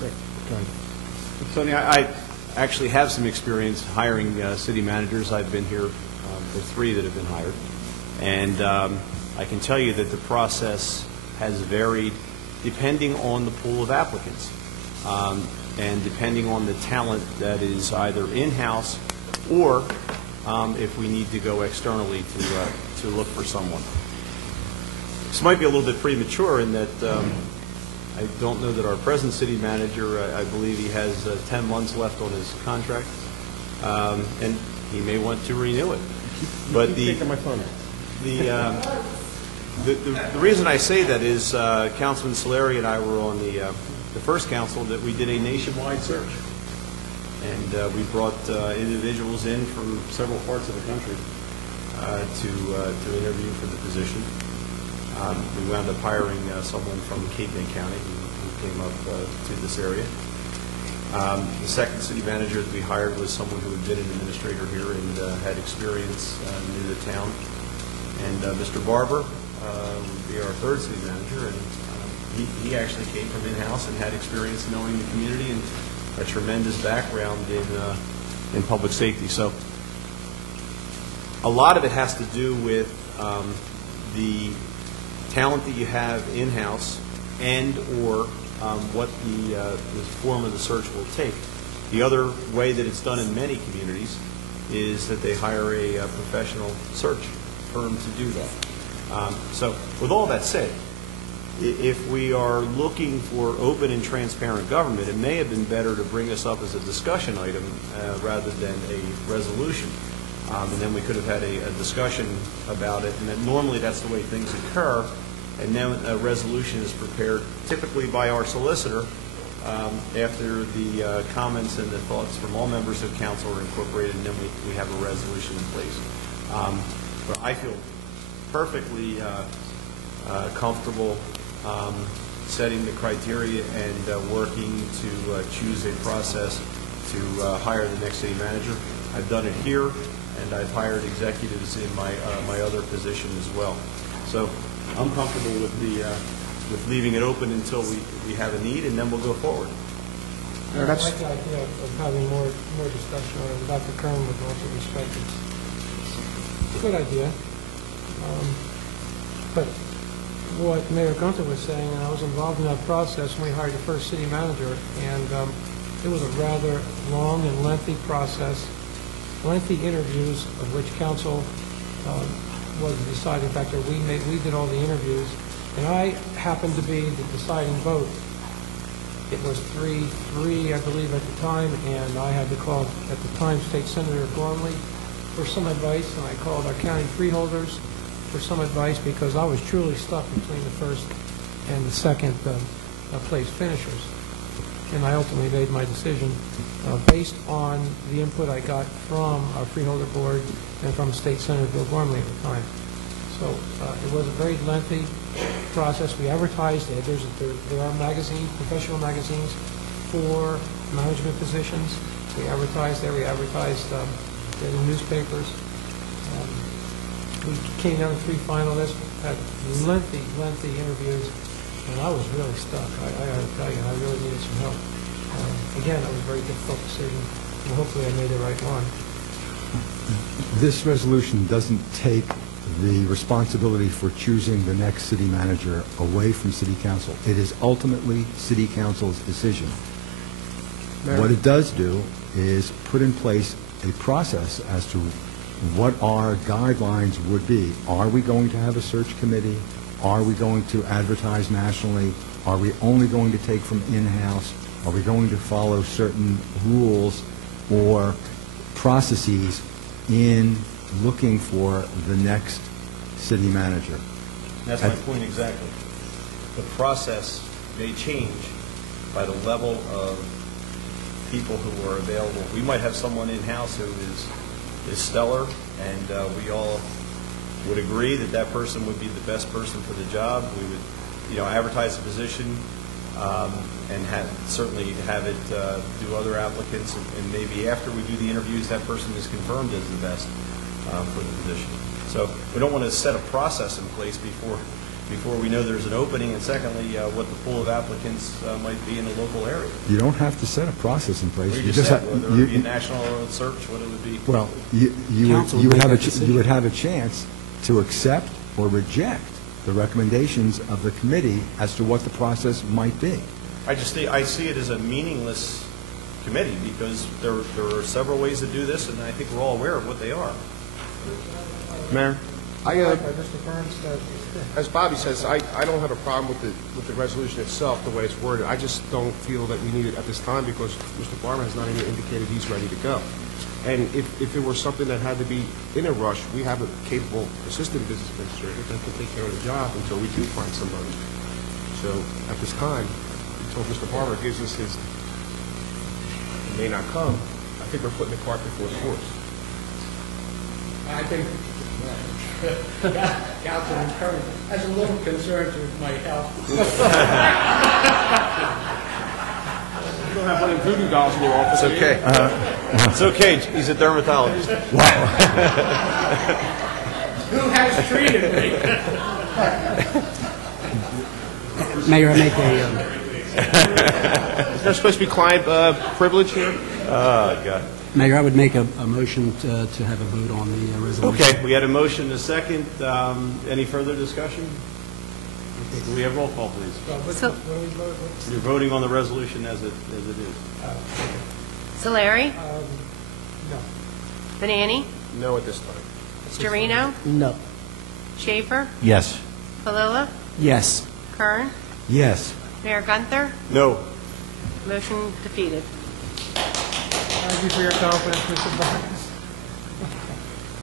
Great. Okay. Tony, I actually have some experience hiring city managers. I've been here for 3 that have been hired. And I can tell you that the process has varied depending on the pool of applicants and depending on the talent that is either in-house or if we need to go externally to look for someone. This might be a little bit premature in that I don't know that our present city manager, I believe he has 10 months left on his contract, and he may want to renew it. But the reason I say that is Councilman Solari and I were on the first council that we did a nationwide search, and we brought individuals in from several parts of the country to interview for the position. We wound up hiring someone from Cape May County who came up to this area. The second city manager that we hired was someone who had been an administrator here and had experience, knew the town. And Mr. Barber would be our third city manager, and he actually came from in-house and had experience knowing the community and a tremendous background in public safety. So a lot of it has to do with the talent that you have in-house and or what the form of the search will take. The other way that it's done in many communities is that they hire a professional search firm to do that. So with all that said, if we are looking for open and transparent government, it may have been better to bring us up as a discussion item rather than a resolution. And then we could have had a discussion about it, and then normally that's the way things occur, and then a resolution is prepared typically by our solicitor after the comments and the thoughts from all members of council are incorporated, and then we have a resolution in place. But I feel perfectly comfortable setting the criteria and working to choose a process to hire the next city manager. I've done it here, and I've hired executives in my other position as well. So I'm comfortable with leaving it open until we have a need, and then we'll go forward. I like the idea of having more discussion on it. Dr. Kern, with all due respect, it's a good idea. But what Mayor Gunther was saying, and I was involved in that process when we hired the first city manager, and it was a rather long and lengthy process, lengthy interviews of which council was the deciding factor. We did all the interviews, and I happened to be the deciding vote. It was 3-3, I believe, at the time, and I had to call, at the time, State Senator Gormley for some advice, and I called our county freeholders for some advice because I was truly stuck between the first and the second place finishers. And I ultimately made my decision based on the input I got from our freeholder board and from State Senator Bill Gormley at the time. So it was a very lengthy process. We advertised it. There are magazines, professional magazines for management positions. We advertised there. We advertised in the newspapers. We came down to 3 finalists, had lengthy interviews, and I was really stuck. I got to tell you, I really needed some help. Again, it was a very difficult decision, and hopefully I made the right one. This resolution doesn't take the responsibility for choosing the next city manager away from city council. It is ultimately city council's decision. Mayor. What it does do is put in place a process as to what our guidelines would be. Are we going to have a search committee? Are we going to advertise nationally? Are we only going to take from in-house? Are we going to follow certain rules or processes in looking for the next city manager? That's my point exactly. The process may change by the level of people who are available. We might have someone in-house who is stellar, and we all would agree that that person would be the best person for the job. We would, advertise the position and certainly have it do other applicants, and maybe after we do the interviews, that person is confirmed as the best for the position. So we don't want to set a process in place before before we know there's an opening, and secondly, what the pool of applicants might be in the local area. You don't have to set a process in place. We You just just said, ha- whether you- it be a national search, what it would be. Well, you Council would would have make a that you would have a chance to accept or reject the recommendations of the committee as to what the process might be. I see it as a meaningless committee, because there are several ways to do this, and I think we're all aware of what they are. Mayor, Mr. Burns, as Bobby says, I don't have a problem with the resolution itself, the way it's worded. I just don't feel that we need it at this time because Mr. Barber has not even indicated he's ready to go. And if it were something that had to be in a rush, we have a capable assistant business administrator that can take care of the job until we do find somebody. So at this time, until Mr. Barber gives us his, it may not come, I think we're putting the cart before the horse. I think Councilman Curry has a little concern with my health. You don't have one of them voodoo dolls in your office. It's okay. It's okay. He's a dermatologist. Who has treated me? Mayor, I make a, Is there supposed to be client privilege here? Oh, God. Mayor, I would make a motion to have a vote on the resolution. Okay, we had a motion and a second. Any further discussion? Can we have roll call, please? So- You're voting on the resolution as it is. Solari? no. Benani? No at this time. Storino? No. Schaefer? Yes. Palilla? Yes. Kern? Yes. Mayor Gunther? No. Motion defeated. Thank you for your confidence, Mr. Burns.